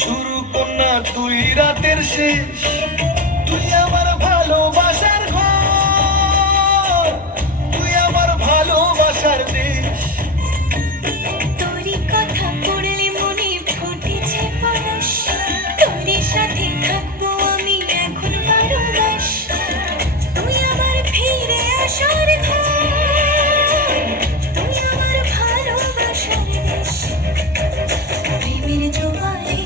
শুরু কন্যা তুই রাতের শেষ, তুই আমার ভালোবাসার ঘর, তুই আমার ভালোবাসার দেশ। তোরই কথা পড়লে মনে ফুটেছে পরশ, তোরই সাথে থাকবো আমি এখন 12 মাস। তুই আমার ফিরে আসার ঘর, তুই আমার ভালোবাসার দেশ। প্রেমের জোয়ারে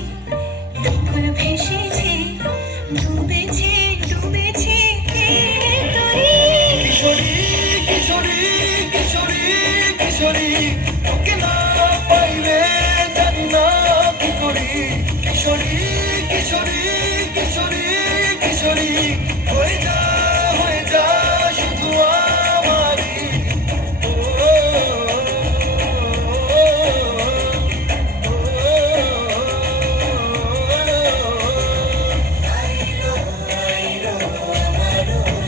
তখন ভেসেছে, ডুবেছে ডুবেছে তোরই। কিশোরী কিশোরী কিশোরী কিশোরী, তোকে না পাইলে জানি না কি করি। কিশোরী কিশোরী কিশোরী কিশোরী, হয়ে যা শুধু আমারই। ও,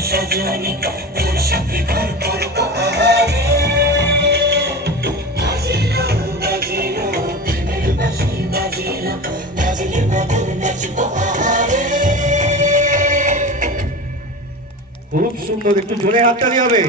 সজনী তোর সাথে ঘর করবো আহারে। বাজিলো বাজিলো প্রেমের বাঁশি, বাজিলো বাজলে মধুর নাচবো আহারে। খুব সুন্দর, একটু জোরে হাততালি হবে।